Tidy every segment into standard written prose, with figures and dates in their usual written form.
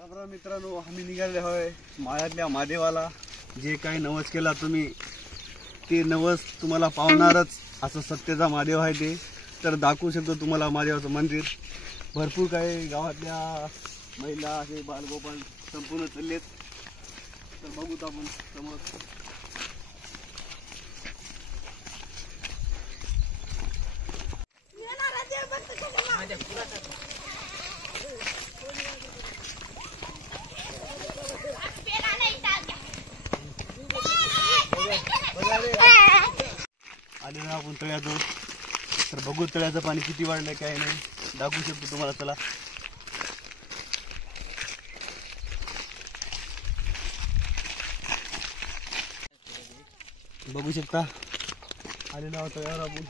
रामराम मित्रांनो, आम्ही निघाले होय माळ्यातल्या महादेवाला. जे काही नवस केला तुम्ही ते नवस तुम्हाला पावणारच, असं सत्तेचा महादेव आहे. ते तर दाखवू शकतो तुम्हाला महादेवाचं मंदिर. भरपूर काही गावातल्या महिला असे बालगोपाल संपूर्ण चाललेत. तर बघूत आपण समोर. आले ना आपण तळ्याजवळ. तर बघू तळ्याचं पाणी किती वाढलंय काय नाही, दाखवू शकतो तुम्हाला. चला बघू शकता. आले ना तळ्यावर आपण.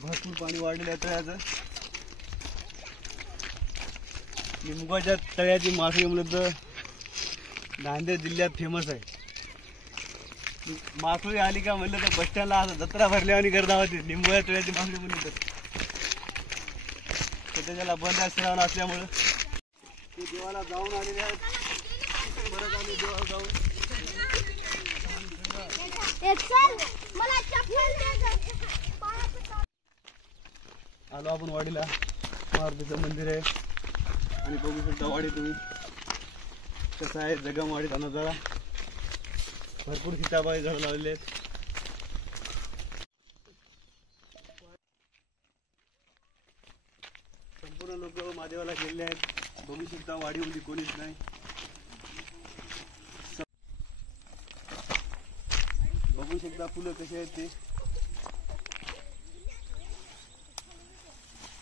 भरपूर पाणी वाढलेलं आहे तळ्याचं. निमगावच्या तळ्याची मासळी म्हणलं तर नांदेड जिल्ह्यात फेमस आहे. मासळी आली का म्हणलं तर बस स्टँडला असं जत्रा भरल्या आणि गर्दा होती. निंबोळ्या तळ्याची मासळी म्हणली तर त्याला बंद श्रावण असल्यामुळं ते देवाला जाऊन आलेले आहेत. परत आम्ही देवाला जाऊन आलो आपण वाडीला. मारुतीचं मंदिर आहे आणि बघू शकता वाडी तुम्ही कसं आहे. जगमवाडीचा नजारा. भरपूर सीताफळ झाडं लावलेले आहेत. संपूर्ण लोक महादेवाला गेलेले आहेत. बघू शकता वाडीमध्ये कोणीच नाही. बघू शकता फुलं कसे आहेत ते.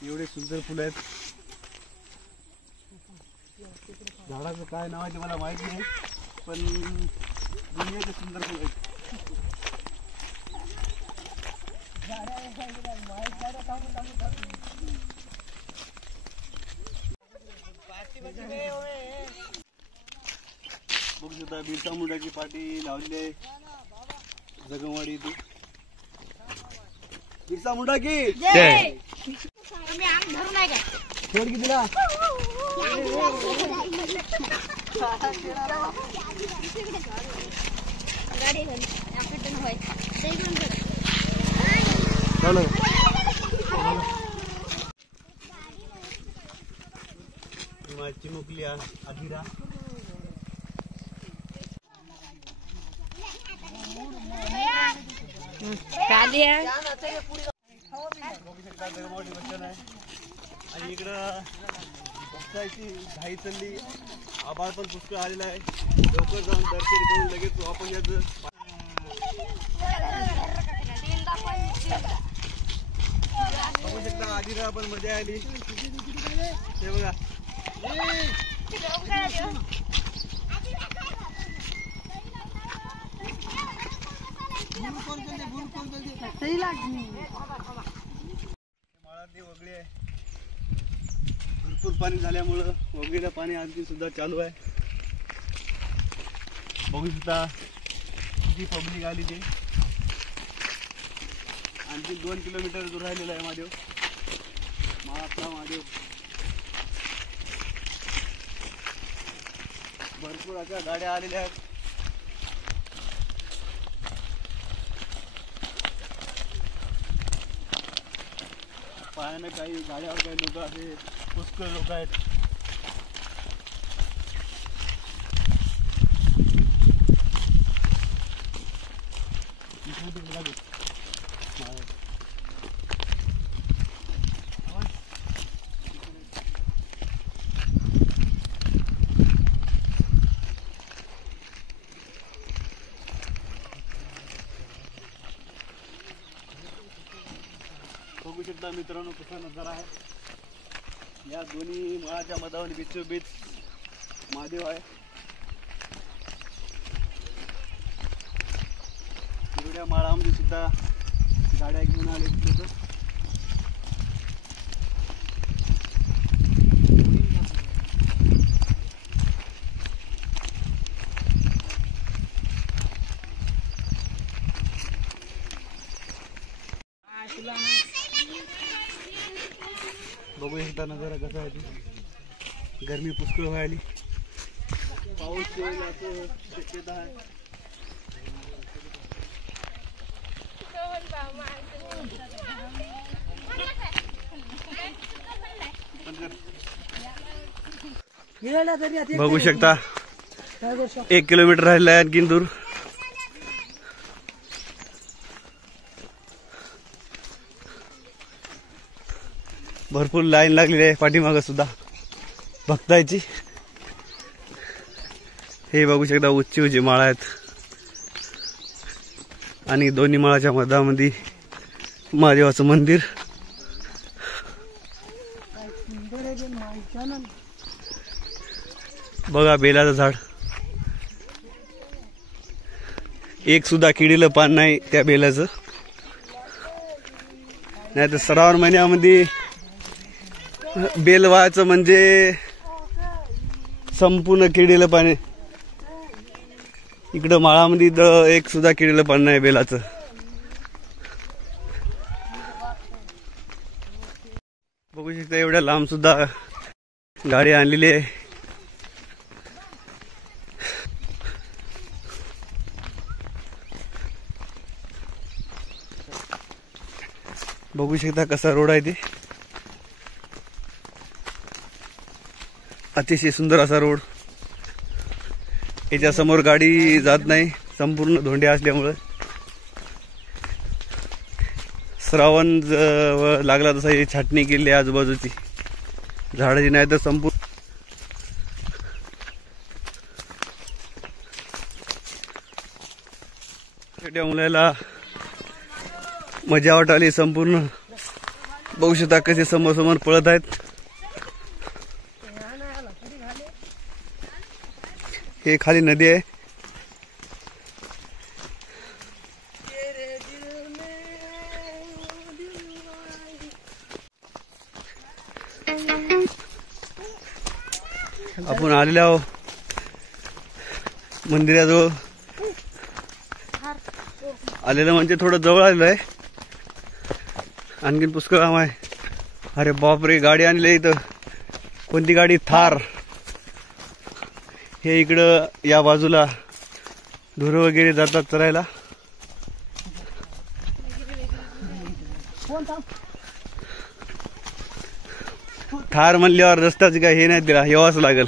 एवढे सुंदर फुलं आहेत. झाडाचं काय नाव आहे ते मला माहित नाही, पण दुनियाचे सुंदर फुलं आहेत. बघू शकता बिरसा मुंडाची पाटी लावलेली आहे जगमवाडी इथे. बिरसा मुंडा की जय. छोड की तिला. चिमुकली अधीरा. आणि इकडं बसायची घाई चालली. आभाळ पण पुष्कळ आलेला आहे. लवकर जाऊन दर्शन करून लगेच आपण यायचं. बघू शकता आधीला पण मजा आली. ते बघा माळातली वगळी आहे. भरपूर पाणी झाल्यामुळं वगळीला पाणी आणखी सुद्धा चालू आहे. बघू शकता किती पब्लिक आली. ते आणखी 2 किलोमीटर दूर राहिलेला आहे महादेव. माळातला महादेव. भरपूर अशा गाड्या आलेल्या आहेत. पायानं काही गाड्यावर काही लोक असे पुष्कळ लोक आहेत. बघू शकता मित्रांनो कसा नजारा आहे. या दोन्ही माळाच्या मधावर बीचोबीच महादेव आहे. एवढ्या माळामध्ये सुद्धा गाड्या घेऊन आले लोक. बघू एकदा नजारा कसा आहे. गरमी पुष्कळ व्हायली, पाऊस येण्याची शक्यता आहे. बघू शकता 1 किलोमीटर राहिलं आहे आणखीन दूर. भरपूर लाईन लागलेली आहे पाठीमागं सुद्धा भक्तायची. हे बघू शकता उंची उंची माळा आहेत आणि दोन्ही माळाच्या मधामध्ये महादेवाचं मंदिर. बघा बेलाचं झाड, एक सुद्धा किडीलं पान नाही त्या बेलाचं. नाही तर श्रावण महिन्यामध्ये बेल व्हायचं म्हणजे संपूर्ण किडीलं पाणी. इकडं माळामध्ये एक सुद्धा किडीलं पान नाही बेलाचं. बघू शकता एवढ्या लांब सुद्धा गाडी आणलेली आहे. बघू शकता कसा रोड आहे ते, अतिशय सुंदर असा रोड. याच्या समोर गाडी जात नाही, संपूर्ण धोंड्या असल्यामुळे. श्रावण लागला तसा ही छाटणी केली आजूबाजूची झाडाची, नाही तर संपूर्ण छोट्या मुलाला मजा वाटाली संपूर्ण. बघू शकता कसे समोर समोर पळत आहेत. हे खाली नदी आहे. आपण आलेलो आहोत मंदिराजवळ. आलेलं म्हणजे थोडं जवळ आलेलं आहे, आणखीन पुष्कळ काम आहे. अरे बापरे, गाडी आणली इथं. कोणती गाडी? थार. हे इकडं या बाजूला ढोरं वगैरे जातात चरायला. थार म्हणल्यावर रस्त्याची काय हे नाही, दिला यावंच लागल.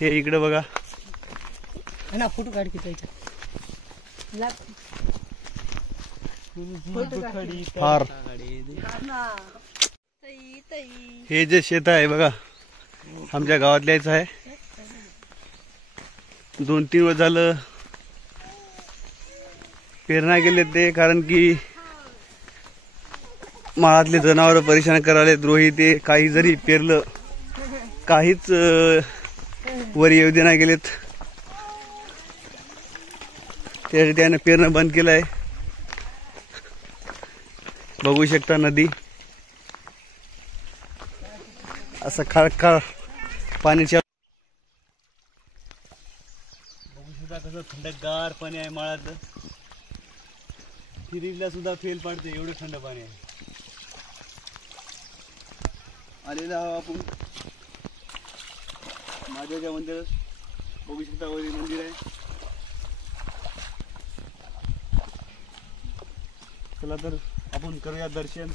हे इकडं बघा, फोटो काढ की थार. हे जे शेत आहे बघा, आमच्या गावातल्याच आहे. 2-3 वर्ष झालं पेरणा गेले ते, कारण की माळातले जनावर परेशान करायला द्रोही. ते काही जरी पेरलं काहीच वर येऊ दे नाही गेलेत. त्यासाठी त्याने पेरणं बंद केलं आहे. बघू शकता नदी, असं खळखळ पाण्याच्या. बघू शकता कसं थंडगार पाणी आहे माळातलं. फिरीला सुद्धा फेल पाडते एवढं थंड पाणी आहे. आलेला आपण महादेवाच्या मंदिरात. बघू शकता वरी मंदिर आहे. चला तर आपण करूया दर्शन.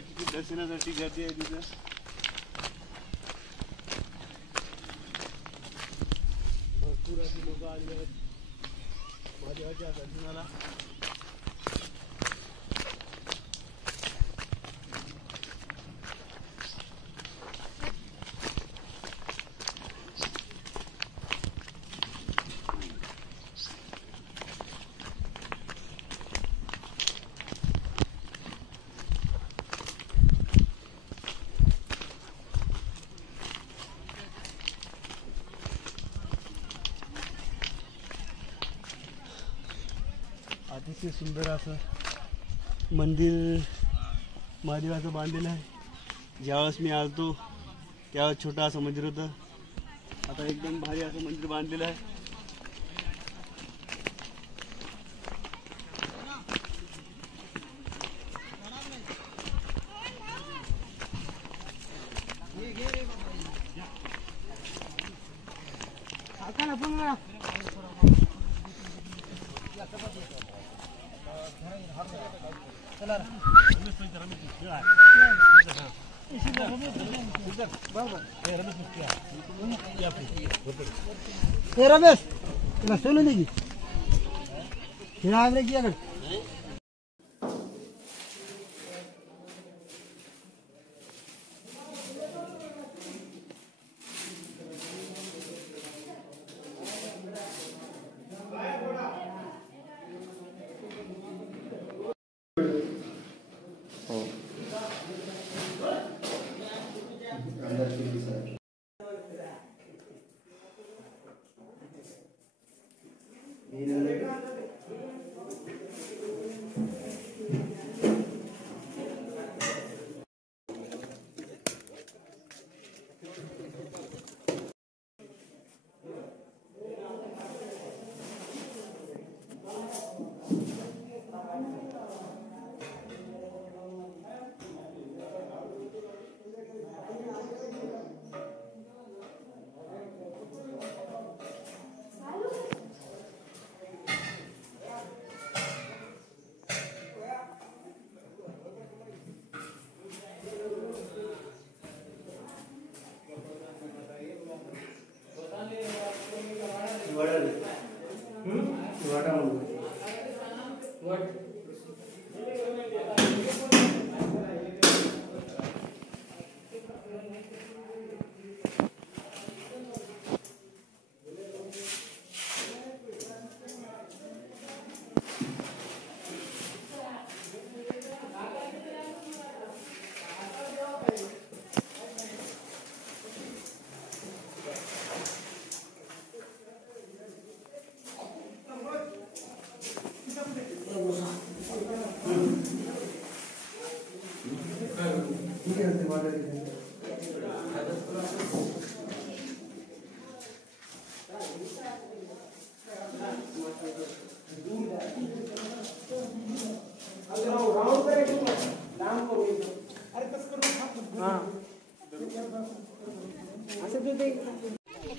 किती दर्शनासाठी गर्दी आहे तिथं. भरपूर अशी लोक आले आहेत महादेवाच्या दर्शनाला. अतिशय सुंदर असं मंदिर महादेवाचं बांधलेलं आहे. ज्यावेळेस मी आलतो त्यावेळेस छोटं असं मंदिर होतं. आता एकदम भारी असं मंदिर बांधलेलं आहे. रमेश तुला सोडून दे की हे आग्रे की अगर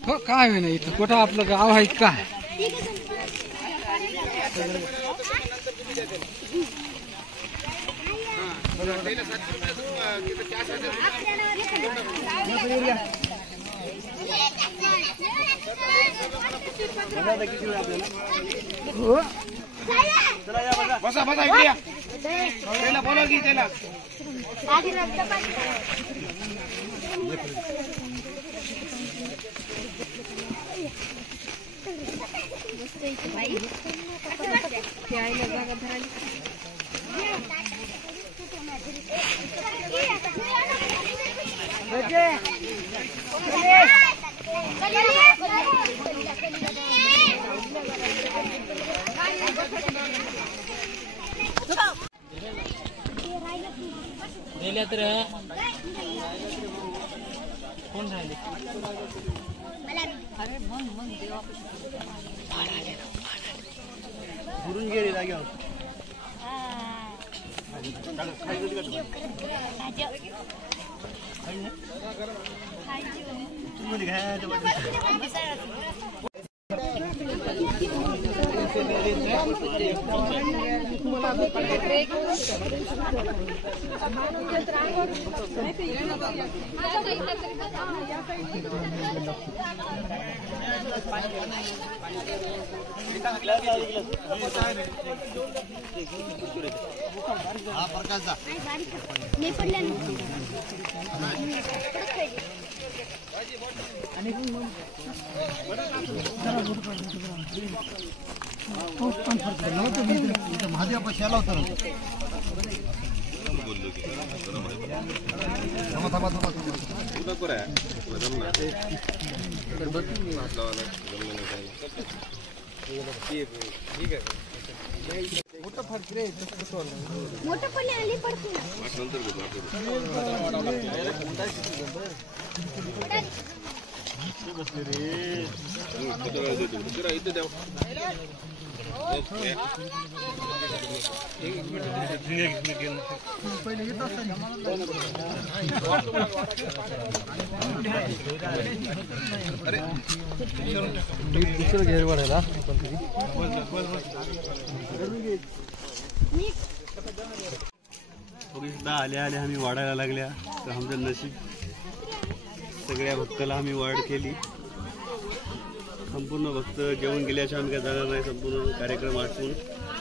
हो काय होईना इथं कुठं आपलं गाव आहे काय बसा बसा इकडे या. त्याला बोलव की त्याला कोण राहिले घुरून गेले जाग्यावर महादेवापाशी आला होता मोठं पण आली पडते दुसरं घेर वाढायला सुद्धा आल्या आल्या आम्ही वाढायला लागल्या तर आमचं नशीब सगळ्या भक्ताला आम्ही वाढ केली. संपूर्ण भक्त जेवण गेल्याशिवाय आम्ही काय जाणार नाही. संपूर्ण कार्यक्रम आटवून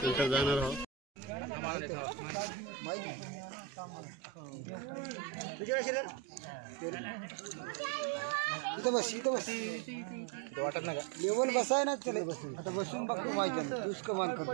नंतर जाणार आहोत. इथं बस वाटत नाही का लेवल बसाय ना चले बस आता बसून बघतो माहिती तुझ कमान करतो